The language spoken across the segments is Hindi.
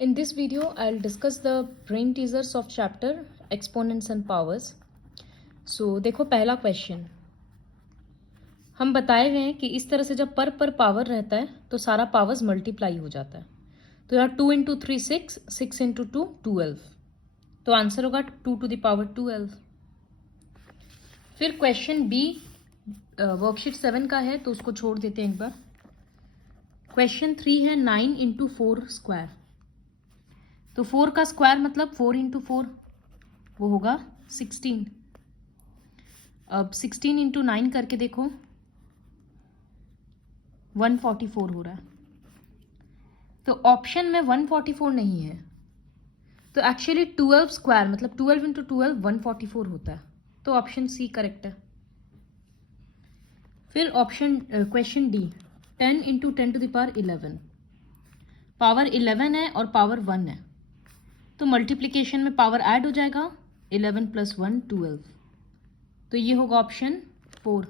In this video, I'll discuss the brain teasers of chapter exponents and powers. So देखो पहला क्वेश्चन हम बताए हुए हैं कि इस तरह से जब पर पावर रहता है तो सारा पावर्स मल्टीप्लाई हो जाता है. तो यहाँ 2 इंटू 3 6, 6 इंटू 2 12. तो आंसर होगा 2 टू द पावर 12. फिर क्वेश्चन बी वर्कशीट 7 का है तो उसको छोड़ देते हैं एक बार. क्वेश्चन 3 है 9 इंटू 4 स्क्वायर. तो 4 का स्क्वायर मतलब 4 इंटू 4 वो होगा 16. अब 16 इंटू 9 करके देखो 144 हो रहा है. तो ऑप्शन में 144 नहीं है. तो एक्चुअली 12 स्क्वायर मतलब 12 इंटू 12 144 होता है. तो ऑप्शन सी करेक्ट है. फिर option question D 10 into 10 to the power 11. Power 11 है और पावर 1 है तो मल्टीप्लिकेशन में पावर ऐड हो जाएगा. 11 प्लस 1 12. तो ये होगा ऑप्शन 4.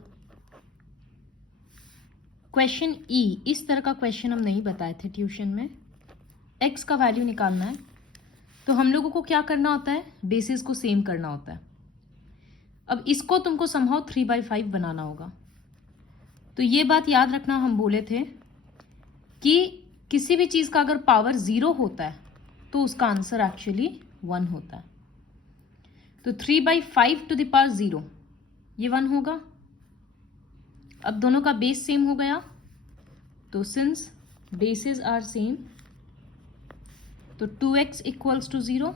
क्वेश्चन ई इस तरह का क्वेश्चन हम नहीं बताए थे ट्यूशन में. एक्स का वैल्यू निकालना है तो हम लोगों को क्या करना होता है, बेसिस को सेम करना होता है. अब इसको तुमको समहाउ 3/5 बनाना होगा. तो ये बात याद रखना, हम बोले थे कि किसी भी चीज़ का अगर पावर 0 होता है तो उसका आंसर एक्चुअली 1 होता है. तो 3/5 टू द पावर 0 ये 1 होगा. अब दोनों का बेस सेम हो गया तो सिंस बेसिस आर सेम तो 2x equals to 0,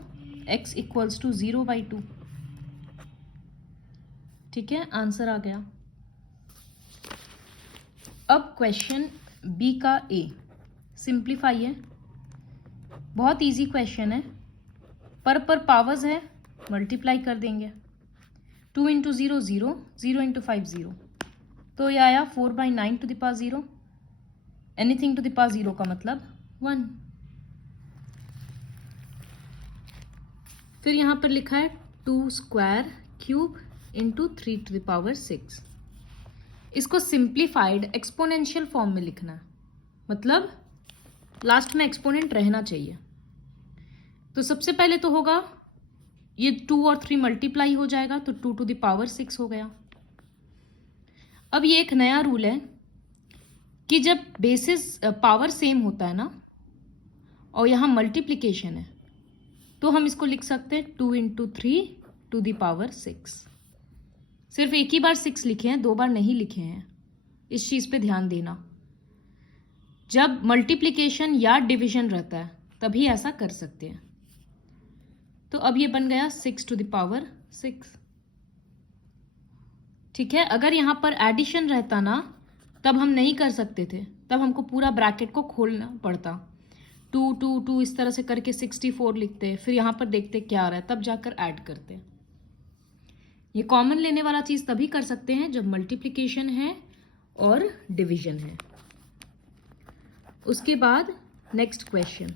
x equals to 0/2. ठीक है, आंसर आ गया. अब क्वेश्चन बी का ए सिंप्लीफाई है. बहुत इजी क्वेश्चन है. पर पावर्स है मल्टीप्लाई कर देंगे. 2 इंटू 0 0, 0 इंटू 5 0. तो ये आया 4/9 to the power 0. Anything to the power 0 का मतलब 1. फिर यहाँ पर लिखा है 2 square cube into 3 to the power 6. इसको सिंप्लीफाइड एक्सपोनेंशियल फॉर्म में लिखना है. मतलब लास्ट में एक्सपोनेंट रहना चाहिए. तो सबसे पहले तो होगा ये 2 और 3 मल्टीप्लाई हो जाएगा तो 2 टू द पावर 6 हो गया. अब ये एक नया रूल है कि जब बेसिस पावर सेम होता है ना और यहाँ मल्टीप्लिकेशन है तो हम इसको लिख सकते हैं 2 इंटू 3 टू द पावर 6. सिर्फ एक ही बार 6 लिखे हैं, 2 बार नहीं लिखे हैं. इस चीज़ पे ध्यान देना. जब मल्टीप्लिकेशन या डिवीजन रहता है तभी ऐसा कर सकते हैं. तो अब ये बन गया 6 टू द पावर 6. ठीक है, अगर यहाँ पर एडिशन रहता ना तब हम नहीं कर सकते थे. तब हमको पूरा ब्रैकेट को खोलना पड़ता. 2 2 2 इस तरह से करके 64 लिखते, फिर यहाँ पर देखते क्या आ रहा है, तब जाकर ऐड करते. ये कॉमन लेने वाला चीज़ तभी कर सकते हैं जब मल्टीप्लिकेशन है और डिवीजन है. उसके बाद नेक्स्ट क्वेश्चन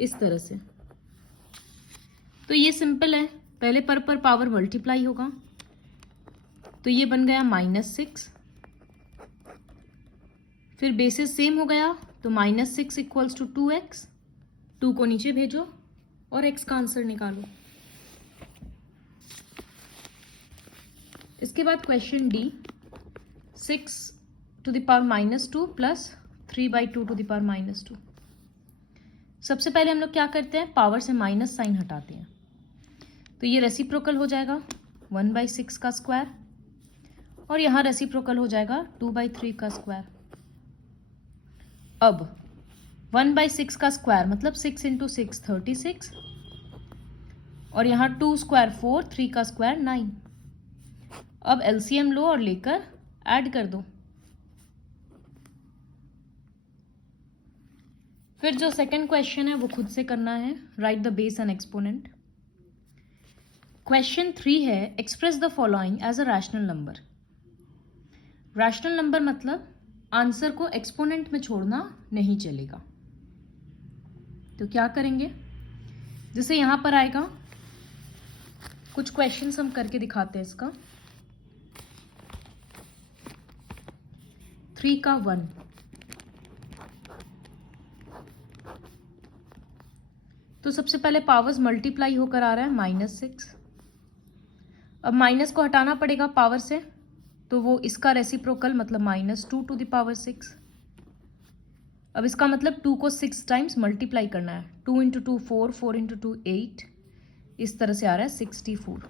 इस तरह से. तो ये सिंपल है. पहले पर पावर मल्टीप्लाई होगा तो ये बन गया -6. फिर बेसिस सेम हो गया तो -6 इक्वल्स टू 2x. 2 को नीचे भेजो और x का आंसर निकालो. इसके बाद question D 6 to the power -2 plus 3/2 to the power -2. सबसे पहले हम लोग क्या करते हैं, पावर से माइनस साइन हटाते हैं. तो ये रेसिप्रोकल हो जाएगा 1/6 का स्क्वायर और यहाँ रेसिप्रोकल हो जाएगा 2/3 का स्क्वायर. अब 1/6 का स्क्वायर मतलब 6 इंटू 6 36 और यहाँ 2 स्क्वायर 4, 3 का स्क्वायर 9. अब एलसीएम लो और लेकर ऐड कर दो. फिर जो सेकंड क्वेश्चन है वो खुद से करना है. Write the base and exponent. Question 3 है express the following as a rational number. Rational number मतलब आंसर को एक्सपोनेंट में छोड़ना नहीं चलेगा. तो क्या करेंगे, जैसे यहाँ पर आएगा कुछ क्वेश्चंस हम करके दिखाते हैं. इसका 3 का 1 तो सबसे पहले पावर्स मल्टीप्लाई होकर आ रहा है -6। अब माइनस को हटाना पड़ेगा पावर से, तो वो इसका रेसिप्रोकल मतलब -2⁶। अब इसका मतलब 2 को 6 टाइम्स मल्टीप्लाई करना है। 2 × 2 4, 4 × 2 8, इस तरह से आ रहा है 64।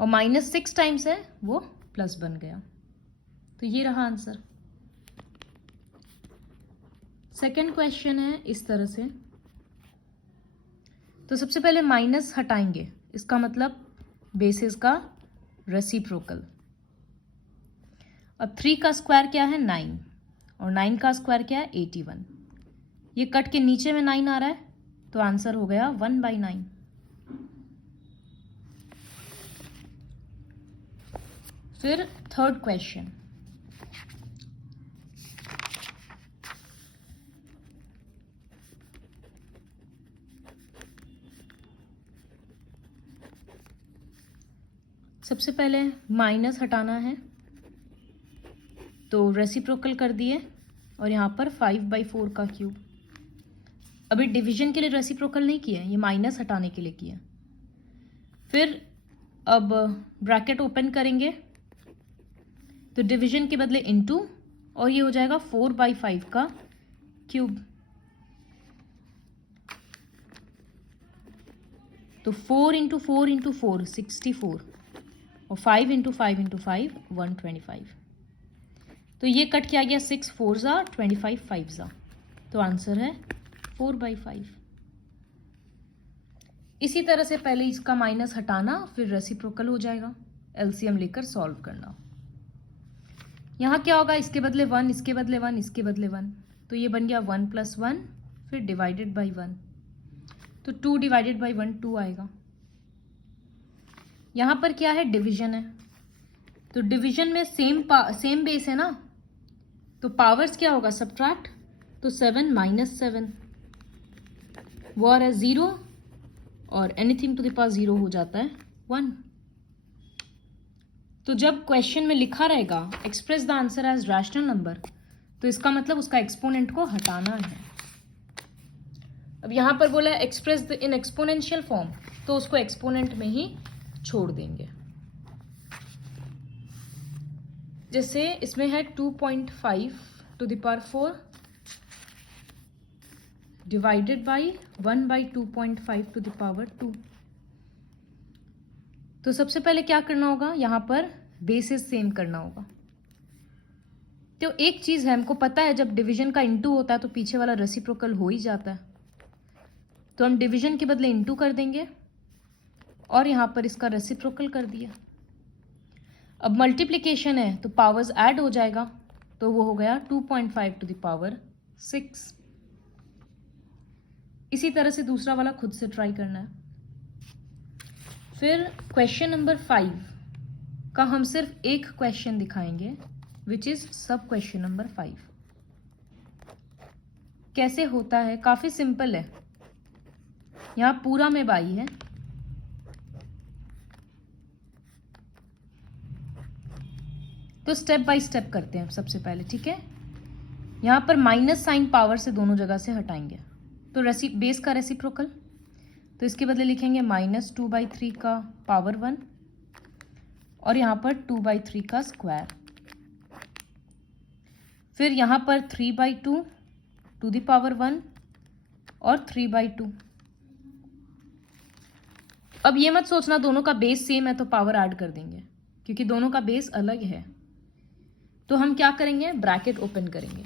और -6 टाइम्स है वो प्लस बन गया। तो ये रहा आंसर। सेकंड क्वेश्चन है इस तरह से। तो सबसे पहले माइनस हटाएंगे, इसका मतलब बेसिस का रेसिप्रोकल। अब 3 का स्क्वायर क्या है 9, और 9 का स्क्वायर क्या है 81। ये कट के नीचे में 9 आ रहा है, तो आंसर हो गया 1/9। फिर थर्ड क्वेश्चन। सबसे पहले माइनस हटाना है, तो रेसिप्रोकल कर दिए, और यहाँ पर 5/4 का क्यूब। अभी डिवीजन के लिए रेसिप्रोकल नहीं किया, ये माइनस हटाने के लिए किया। फिर अब ब्रैकेट ओपन करेंगे, तो डिवीजन के बदले इनटू, और ये हो जाएगा 4/5 का क्यूब। तो 4 × 4 × 4 64, और 5 × 5 × 5 125। तो ये कट किया गया 6 4 ज़ा 25 5 ज़ा, तो आंसर है 4/5। इसी तरह से पहले इसका माइनस हटाना, फिर रेसिप्रोकल हो जाएगा, एलसीएम लेकर सॉल्व करना। यहाँ क्या होगा, इसके बदले 1, इसके बदले 1, इसके बदले 1, तो ये बन गया 1 + 1, फिर डिवाइडेड बाई 1, तो 2 डिवाइडेड बाई 1 2 आएगा। यहाँ पर क्या है, डिवीजन है, तो डिवीजन में सेम बेस है ना, तो पावर्स क्या होगा, सब्ट्रैक्ट, तो 7 - 7 वो आ रहा है 0, और एनीथिंग टू द पावर 0 हो जाता है 1। तो जब क्वेश्चन में लिखा रहेगा express the answer as rational number, तो इसका मतलब उसका एक्सपोनेंट को हटाना है। अब यहाँ पर बोला है एक्सप्रेस इन एक्सपोनेंशियल फॉर्म, तो उसको एक्सपोनेंट में ही छोड़ देंगे। जैसे इसमें है 2.5⁴ डिवाइडेड बाई 1/2.5⁴ तो सबसे पहले क्या करना होगा, यहाँ पर बेसिस सेम करना होगा। तो एक चीज है, हमको पता है जब डिवीजन का इनटू होता है तो पीछे वाला रेसिप्रोकल हो ही जाता है, तो हम डिवीजन के बदले इनटू कर देंगे, और यहाँ पर इसका रेसिप्रोकल कर दिया। अब मल्टीप्लिकेशन है तो पावर्स ऐड हो जाएगा, तो वो हो गया 2.5⁶। इसी तरह से दूसरा वाला खुद से ट्राई करना है। फिर क्वेश्चन नंबर 5 का हम सिर्फ एक क्वेश्चन दिखाएंगे, विच इज सब क्वेश्चन नंबर 5। कैसे होता है, काफी सिंपल है। यहां पूरा में बाई है, तो स्टेप बाय स्टेप करते हैं सबसे पहले, ठीक है। यहां पर माइनस साइन पावर से दोनों जगह से हटाएंगे, तो बेस का रेसिप्रोकल, तो इसके बदले लिखेंगे -2/3 का पावर 1, और यहाँ पर 2/3 का स्क्वायर। फिर यहाँ पर 3/2 टू द पावर 1 और 3/2। अब ये मत सोचना दोनों का बेस सेम है तो पावर ऐड कर देंगे, क्योंकि दोनों का बेस अलग है। तो हम क्या करेंगे, ब्रैकेट ओपन करेंगे,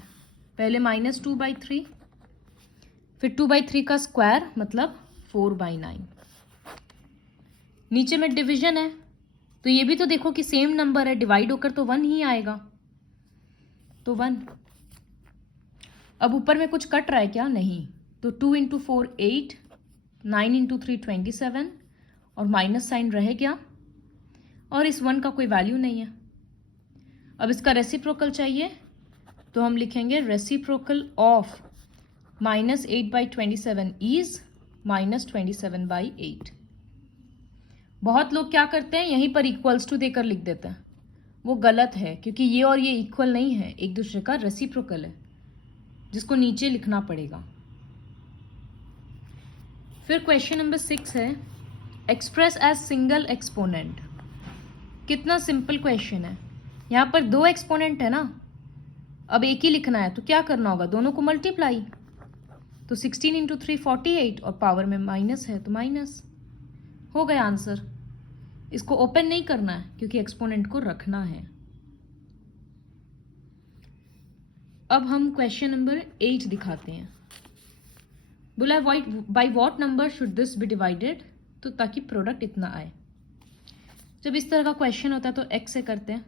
पहले -2/3, फिर 2/3 का स्क्वायर मतलब 4/9। नीचे में डिवीजन है, तो ये भी तो देखो कि सेम नंबर है, डिवाइड होकर तो 1 ही आएगा, तो 1। अब ऊपर में कुछ कट रहा है क्या, नहीं, तो 2 × 4 8, 9 × 3 27, और माइनस साइन रह गया, और इस 1 का कोई वैल्यू नहीं है। अब इसका रेसिप्रोकल चाहिए, तो हम लिखेंगे रेसिप्रोकल ऑफ -8/27 इज -27/8। बहुत लोग क्या करते हैं, यहीं पर इक्वल्स टू देकर लिख देते हैं, वो गलत है, क्योंकि ये और ये इक्वल नहीं है, एक दूसरे का रेसिप्रोकल है, जिसको नीचे लिखना पड़ेगा। फिर क्वेश्चन नंबर 6 है एक्सप्रेस एज सिंगल एक्सपोनेंट। कितना सिंपल क्वेश्चन है। यहाँ पर 2 एक्सपोनेंट है ना, अब एक ही लिखना है तो क्या करना होगा, दोनों को मल्टीप्लाई। तो 16 इंटू 3 48 और पावर में माइनस है तो माइनस हो गया आंसर। इसको ओपन नहीं करना है क्योंकि एक्सपोनेंट को रखना है। अब हम क्वेश्चन नंबर 8 दिखाते हैं। बोला by what number should this be divided, तो ताकि प्रोडक्ट इतना आए। जब इस तरह का क्वेश्चन होता है तो एक्स से करते हैं।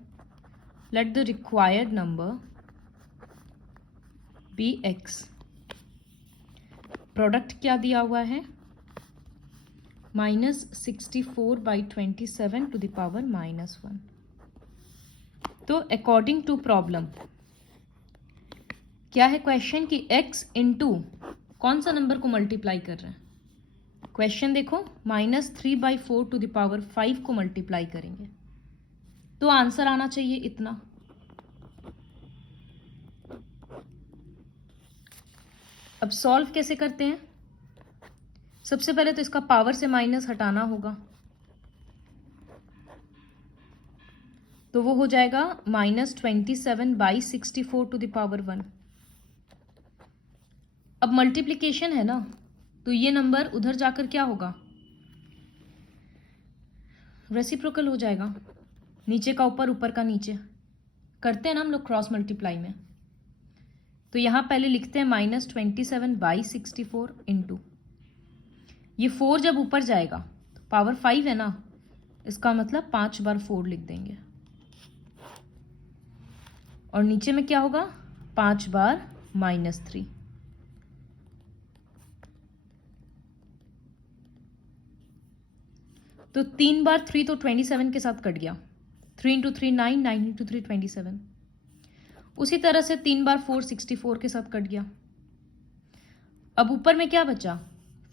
Let the required number be x. Product क्या दिया हुआ है, -64/27 टू द पावर -1। तो अकॉर्डिंग टू प्रॉब्लम क्या है क्वेश्चन की x इंटू कौन सा नंबर को मल्टीप्लाई कर रहे हैं। क्वेश्चन देखो -3/4 टू द पावर 5 को मल्टीप्लाई करेंगे तो आंसर आना चाहिए इतना। अब सॉल्व कैसे करते हैं, सबसे पहले तो इसका पावर से माइनस हटाना होगा, तो वो हो जाएगा -27/64 टू द पावर 1। अब मल्टीप्लिकेशन है ना, तो ये नंबर उधर जाकर क्या होगा, रेसिप्रोकल हो जाएगा। नीचे का ऊपर, ऊपर का नीचे करते हैं ना हम लोग क्रॉस मल्टीप्लाई में। तो यहाँ पहले लिखते हैं -27/64 इंटू ये 4 जब ऊपर जाएगा तो पावर 5 है ना, इसका मतलब 5 बार 4 लिख देंगे। और नीचे में क्या होगा, 5 बार -3। तो 3 बार 3 तो 27 के साथ कट गया। 3 इंटू 3 9, 9 इंटू 3 27। उसी तरह से 3 बार 4 64 के साथ कट गया। अब ऊपर में क्या बचा,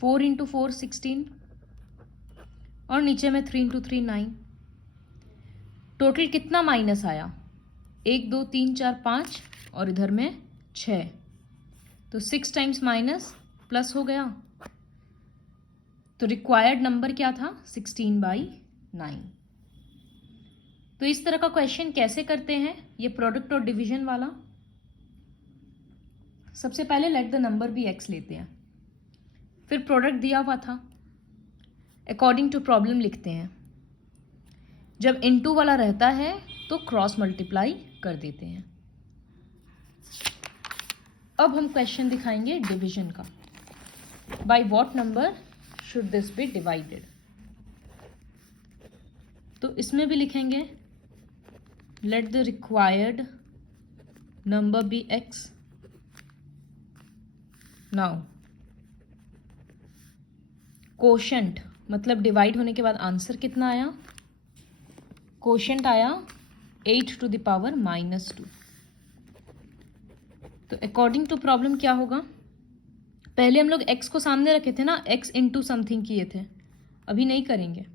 4 इंटू 4 16 और नीचे में 3 इंटू 3 9। टोटल कितना माइनस आया, 1 2 3 4 5 और इधर में 6, तो 6 टाइम्स माइनस प्लस हो गया। तो रिक्वायर्ड नंबर क्या था, 16/9। तो इस तरह का क्वेश्चन कैसे करते हैं, ये प्रोडक्ट और डिवीजन वाला। सबसे पहले let the number be x लेते हैं, फिर प्रोडक्ट दिया हुआ था, अकॉर्डिंग टू प्रॉब्लम लिखते हैं। जब इनटू वाला रहता है तो क्रॉस मल्टीप्लाई कर देते हैं। अब हम क्वेश्चन दिखाएंगे डिवीजन का। By what number should this be divided, तो इसमें भी लिखेंगे let the required number be x. Now quotient मतलब डिवाइड होने के बाद आंसर कितना आया, कोशेंट आया 8 टू द पावर -2। तो अकॉर्डिंग टू प्रॉब्लम क्या होगा, पहले हम लोग x को सामने रखे थे ना, x इंटू समथिंग किए थे, अभी नहीं करेंगे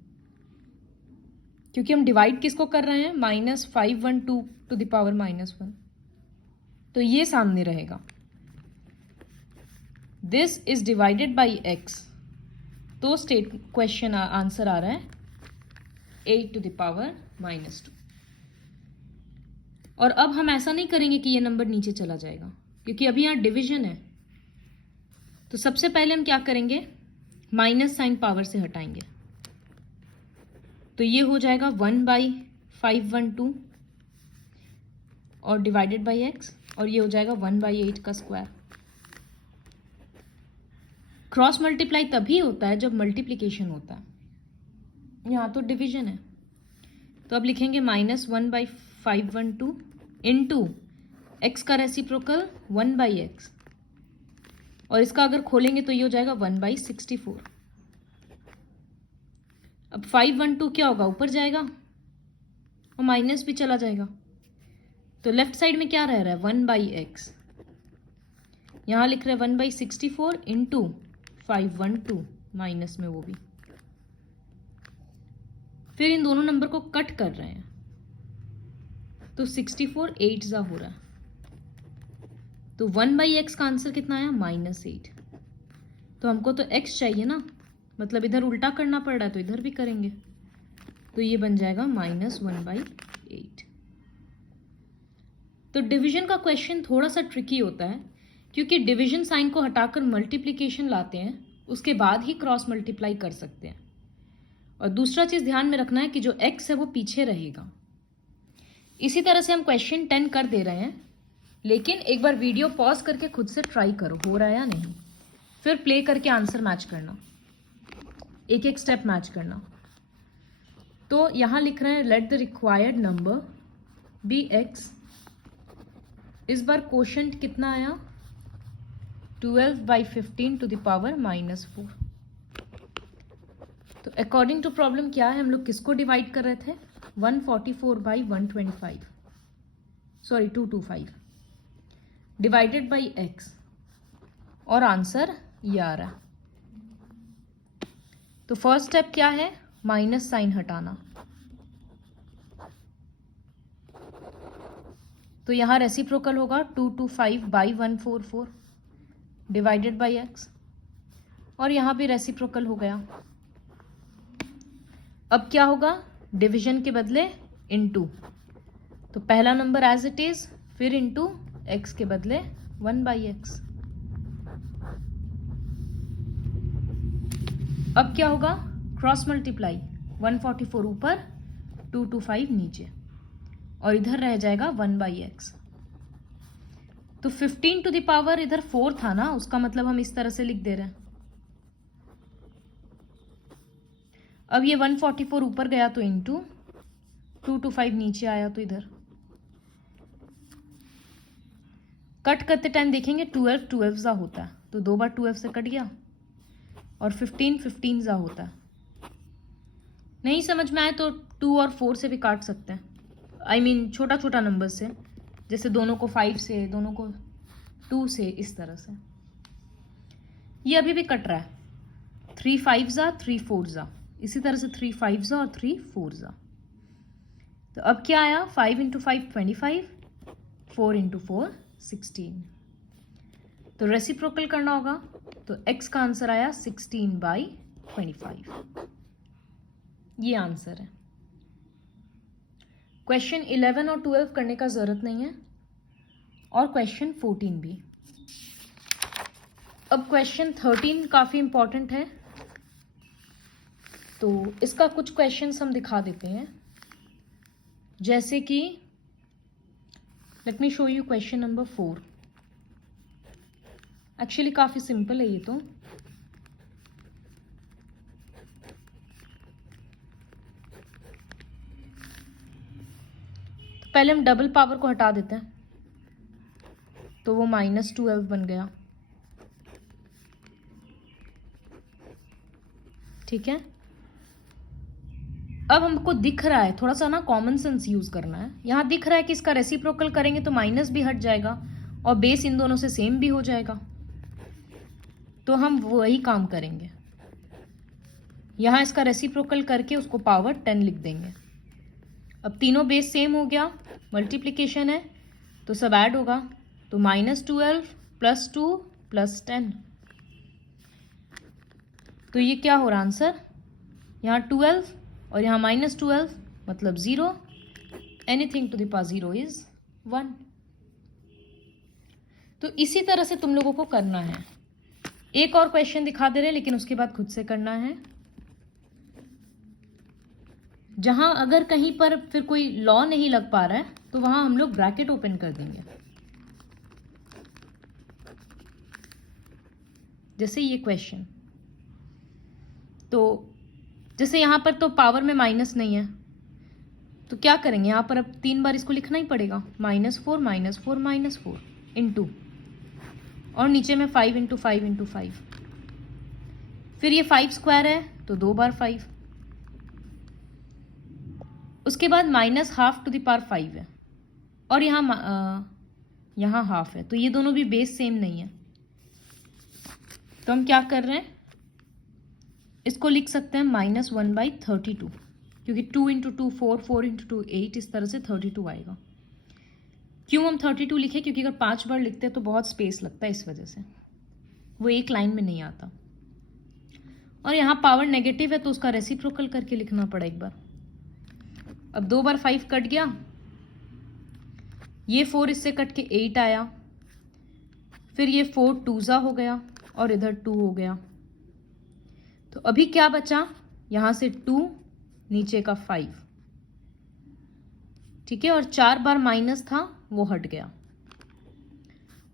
क्योंकि हम डिवाइड किसको कर रहे हैं, -512 टू द पावर -1। तो ये सामने रहेगा, this is divided by x। तो स्टेट क्वेश्चन आंसर आ रहा है 8 टू द पावर -2। और अब हम ऐसा नहीं करेंगे कि ये नंबर नीचे चला जाएगा क्योंकि अभी यहाँ डिवीजन है। तो सबसे पहले हम क्या करेंगे, माइनस साइन पावर से हटाएंगे, तो ये हो जाएगा 1/512 और डिवाइडेड बाई एक्स, और ये हो जाएगा 1/8 का स्क्वायर। क्रॉस मल्टीप्लाई तभी होता है जब मल्टीप्लिकेशन होता है, यहाँ तो डिवीजन है। तो अब लिखेंगे -1/512 इंटू एक्स का रेसिप्रोकल 1/x, और इसका अगर खोलेंगे तो ये हो जाएगा 1/64। अब 512 क्या होगा, ऊपर जाएगा और माइनस भी चला जाएगा, तो लेफ्ट साइड में क्या रह रहा है 1/x। यहाँ लिख रहे हैं 1/64 इंटू 512 माइनस में वो भी। फिर इन दोनों नंबर को कट कर रहे हैं तो 64 8 जा हो रहा है, तो 1/x का आंसर कितना आया, -8। तो हमको तो x चाहिए ना, मतलब इधर उल्टा करना पड़ रहा है तो इधर भी करेंगे, तो ये बन जाएगा -1/8। तो डिवीजन का क्वेश्चन थोड़ा सा ट्रिकी होता है, क्योंकि डिवीजन साइन को हटाकर मल्टीप्लिकेशन लाते हैं, उसके बाद ही क्रॉस मल्टीप्लाई कर सकते हैं। और दूसरा चीज ध्यान में रखना है कि जो x है वो पीछे रहेगा। इसी तरह से हम क्वेश्चन 10 कर दे रहे हैं, लेकिन एक बार वीडियो पॉज करके खुद से ट्राई करो हो रहा है या नहीं, फिर प्ले करके आंसर मैच करना, एक एक स्टेप मैच करना। तो यहाँ लिख रहे हैं let the required number be x। इस बार क्वोशंट कितना आया, 12/15 टू द पावर -4। तो अकॉर्डिंग टू प्रॉब्लम क्या है, हम लोग किसको डिवाइड कर रहे थे, 144/125, सॉरी 225 डिवाइडेड बाई x, और आंसर ये आ रहा है। तो फर्स्ट स्टेप क्या है, माइनस साइन हटाना। तो यहां रेसिप्रोकल होगा 225/144 डिवाइडेड बाई x, और यहां भी रेसिप्रोकल हो गया। अब क्या होगा, डिवीजन के बदले इनटू, तो पहला नंबर एज इट इज, फिर इनटू x के बदले 1/x। अब क्या होगा, क्रॉस मल्टीप्लाई, 144 ऊपर 225 नीचे, और इधर रह जाएगा 1/x। तो 15 टू द पावर इधर 4 था ना, उसका मतलब हम इस तरह से लिख दे रहे हैं। अब ये 144 ऊपर गया तो इंटू 225 नीचे आया, तो इधर कट करते टाइम देखेंगे 12 12 जा होता है, तो 2 बार 12 से कट गया, और 15 15 जा होता है। नहीं समझ में आए तो 2 और 4 से भी काट सकते हैं, I mean छोटा छोटा नंबर से, जैसे दोनों को 5 से, दोनों को 2 से, इस तरह से। ये अभी भी कट रहा है, 3 5 जा 3 4 जा, इसी तरह से 3 5 जा और 3 4 जा। तो अब क्या आया, 5 × 5 25, 4 × 4 16। तो रेसिप्रोकल करना होगा, तो x का आंसर आया 16/25। ये आंसर है। क्वेश्चन 11 और 12 करने का जरूरत नहीं है, और क्वेश्चन 14 भी। अब क्वेश्चन 13 काफी इंपॉर्टेंट है, तो इसका कुछ क्वेश्चंस हम दिखा देते हैं। जैसे कि let me show you question number 4। Actually काफी सिंपल है ये तो। पहले हम डबल पावर को हटा देते हैं, तो वो -12 बन गया, ठीक है। अब हमको दिख रहा है, थोड़ा सा ना कॉमन सेंस यूज करना है। यहां दिख रहा है कि इसका रेसिप्रोकल करेंगे तो माइनस भी हट जाएगा और बेस इन दोनों से सेम भी हो जाएगा, तो हम वही काम करेंगे। यहां इसका रेसिप्रोकल करके उसको पावर 10 लिख देंगे। अब तीनों बेस सेम हो गया, मल्टीप्लिकेशन है तो सब ऐड होगा, तो -12 + 2 + 10। तो ये क्या हो रहा आंसर, यहाँ 12 और यहाँ -12 मतलब 0, anything to the power 0 is 1। तो इसी तरह से तुम लोगों को करना है। एक और क्वेश्चन दिखा दे रहे हैं, लेकिन उसके बाद खुद से करना है। जहां अगर कहीं पर फिर कोई लॉ नहीं लग पा रहा है, तो वहां हम लोग ब्रैकेट ओपन कर देंगे। जैसे ये क्वेश्चन, तो जैसे यहां पर तो पावर में माइनस नहीं है, तो क्या करेंगे, यहां पर अब 3 बार इसको लिखना ही पड़ेगा, -4 -4 -4 इंटू, और नीचे में 5 × 5 × 5। फिर ये 5 स्क्वायर है तो 2 बार 5, उसके बाद -½ टू द पावर 5 है, और यहाँ हाफ है, तो ये दोनों भी बेस सेम नहीं है। तो हम क्या कर रहे हैं, इसको लिख सकते हैं -1/32, क्योंकि 2 × 2 4, 4 × 2 8, इस तरह से 32 आएगा। क्यों हम 32 लिखे, क्योंकि अगर 5 बार लिखते हैं तो बहुत स्पेस लगता है, इस वजह से वो एक लाइन में नहीं आता। और यहाँ पावर नेगेटिव है तो उसका रेसिप्रोकल करके लिखना पड़ा एक बार। अब 2 बार 5 कट गया, ये 4 इससे कट के 8 आया, फिर ये 4 2 हो गया और इधर 2 हो गया। तो अभी क्या बचा, यहाँ से 2, नीचे का 5, ठीक है, और 4 बार माइनस था वो हट गया,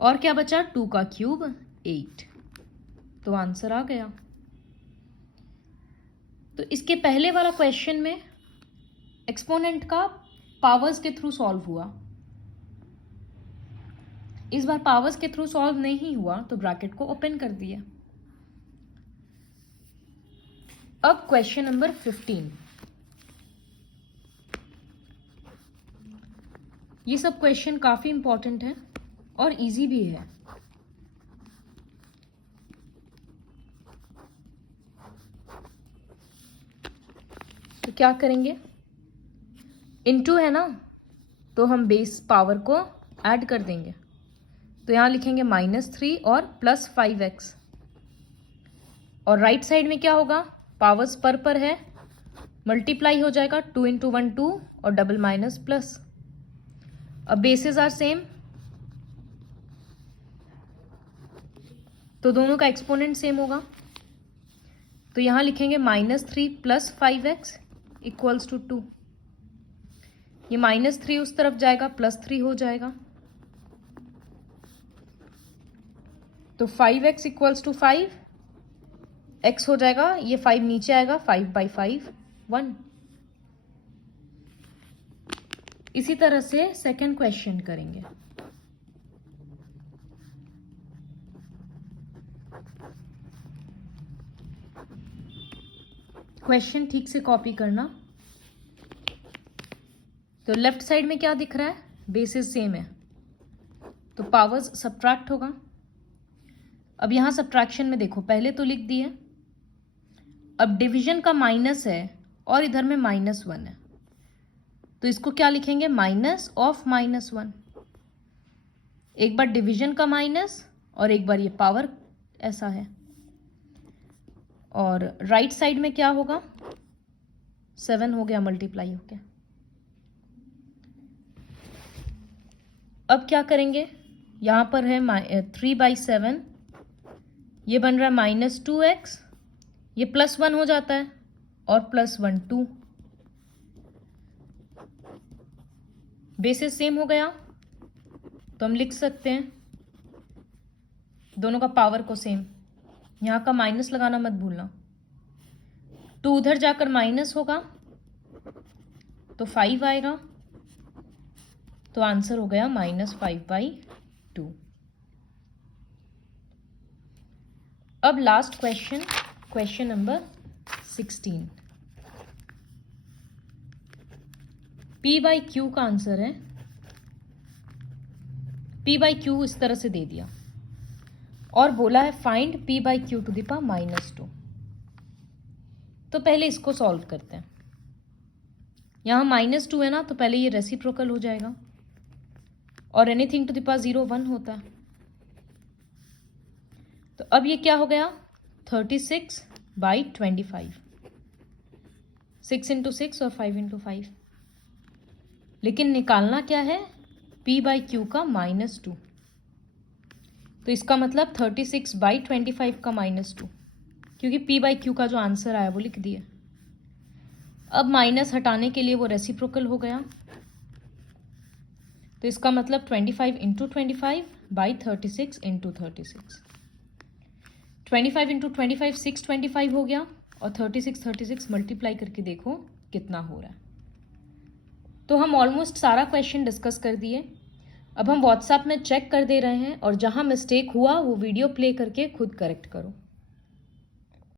और क्या बचा 2 का क्यूब 8। तो आंसर आ गया। तो इसके पहले वाला क्वेश्चन में एक्सपोनेंट का पावर्स के थ्रू सॉल्व हुआ, इस बार पावर्स के थ्रू सॉल्व नहीं हुआ तो ब्रैकेट को ओपन कर दिया। अब क्वेश्चन नंबर 15। ये सब क्वेश्चन काफी इंपॉर्टेंट है और इजी भी है। तो क्या करेंगे, इनटू है ना, तो हम बेस पावर को ऐड कर देंगे। तो यहां लिखेंगे -3 और +5x, और राइट साइड में क्या होगा, पावर्स पर है, मल्टीप्लाई हो जाएगा, 2 × 1 2 और डबल माइनस प्लस। अब बेसेस आर सेम, तो दोनों का एक्सपोनेंट सेम होगा। तो यहां लिखेंगे -3 + 5x इक्वल्स टू 2। ये -3 उस तरफ जाएगा, +3 हो जाएगा, तो 5x इक्वल्स टू 5, x हो जाएगा, ये 5 नीचे आएगा, 5/5 1। इसी तरह से सेकंड क्वेश्चन करेंगे। क्वेश्चन ठीक से कॉपी करना। तो लेफ्ट साइड में क्या दिख रहा है, बेसिस सेम है, तो पावर्स सब्ट्रैक्ट होगा। अब यहां सब्ट्रैक्शन में देखो, पहले तो लिख दिए, अब डिवीजन का माइनस है और इधर में -1 है, तो इसको क्या लिखेंगे, -(-1). एक बार डिवीजन का माइनस और एक बार ये पावर ऐसा है, और राइट साइड में क्या होगा, 7 हो गया मल्टीप्लाई हो गया। अब क्या करेंगे, यहां पर है 3/7, ये बन रहा है -2x, ये +1 हो जाता है और +1 2, बेसिस सेम हो गया, तो हम लिख सकते हैं दोनों का पावर को सेम। यहां का माइनस लगाना मत भूलना, 2 उधर जाकर माइनस होगा तो 5 आएगा, तो आंसर हो गया -5/2। अब last question, question number 16। P/Q का आंसर है, P/Q इस तरह से दे दिया और बोला है find P/Q to the power -2। तो पहले इसको सॉल्व करते हैं। यहां -2 है ना, तो पहले ये रेसिप्रोकल हो जाएगा, और एनीथिंग टू द पावर 0 1 होता है। तो अब ये क्या हो गया, 36/25, 6 × 6 और 5 × 5। लेकिन निकालना क्या है, P/Q का -2, तो इसका मतलब 36/25 का -2, क्योंकि P/Q का जो आंसर आया वो लिख दिया। अब माइनस हटाने के लिए वो रेसिप्रोकल हो गया, तो इसका मतलब 25 × 25/36 × 36, 25 × 25 625 हो गया, और 36 मल्टीप्लाई करके देखो कितना हो रहा है। तो हम ऑलमोस्ट सारा क्वेश्चन डिस्कस कर दिए। अब हम व्हाट्सएप में चेक कर दे रहे हैं, और जहां मिस्टेक हुआ वो वीडियो प्ले करके खुद करेक्ट करो।